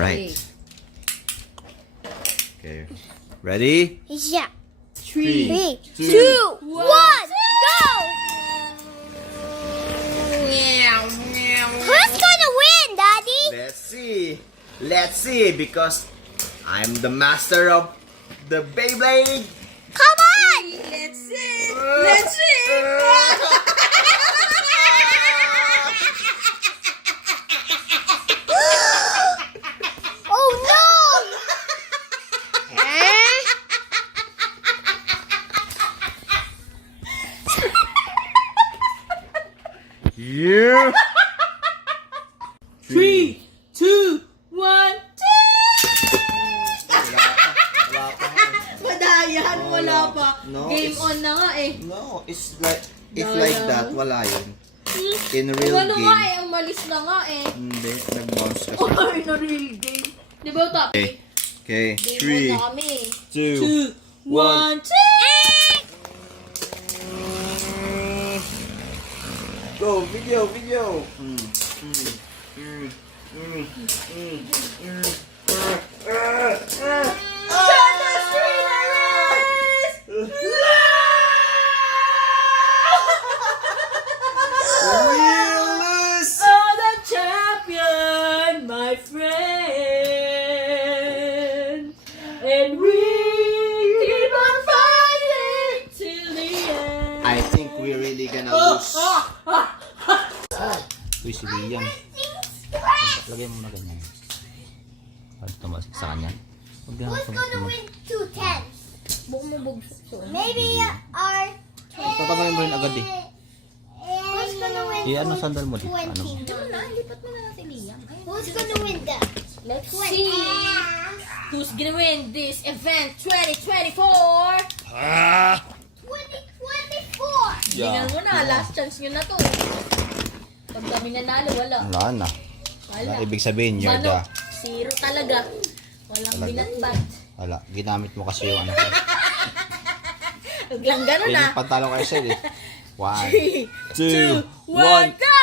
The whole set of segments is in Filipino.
right. Okay. Ready? Yeah. 3, 3, 2, 1, go! Who's gonna win, Daddy? Let's see. Let's see, because I'm the master of the Beyblade. Come on! Let's see! Let's see! Oh no! Yeah. 3, 2, 1, Madayan, wala pa. No, Game it's- on na nga eh. No, it's like if Wala. like that, wala yun. In real Ano nga game, eh, umalis na nga eh. hindi, nag-bounce kasi. Ay, na real game. Di ba top? Okay, okay, Game 3, on na kami. 2, 1, 2! go, video. Wheelers! Oh, the champion, my friend. And we keep on fighting till the end. I think we're really gonna Oh, lose. Uy, si Liam. Lagay mo na ganyan. Para tumasik sa kanya. Huwag na Who's gonna win 2 tens? Buko mo bugso. Maybe our Papagayin mo rin agad eh. Who's gonna win Ano sandal mo dito? 20? Ano mo? Lipat mo na si Liam. Who's gonna win that? Let's see who's gonna win this event 2024. 2024! Tingnan mo na, last chance nyo na to. Pag kami nanalo, wala. Wala na. Wala. Ibig sabihin, you're Manok, the... zero talaga. Walang Talaga. binatbat. Wala, ginamit mo kasi yung ano. Huwag lang ganun Yan ah. yung pantalo kayo sa'yo eh. 1, 2, 2, 1, go!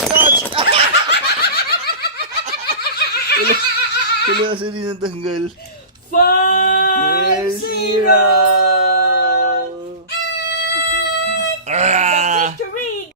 Catch. Wala kasi din natanggal. 5-0!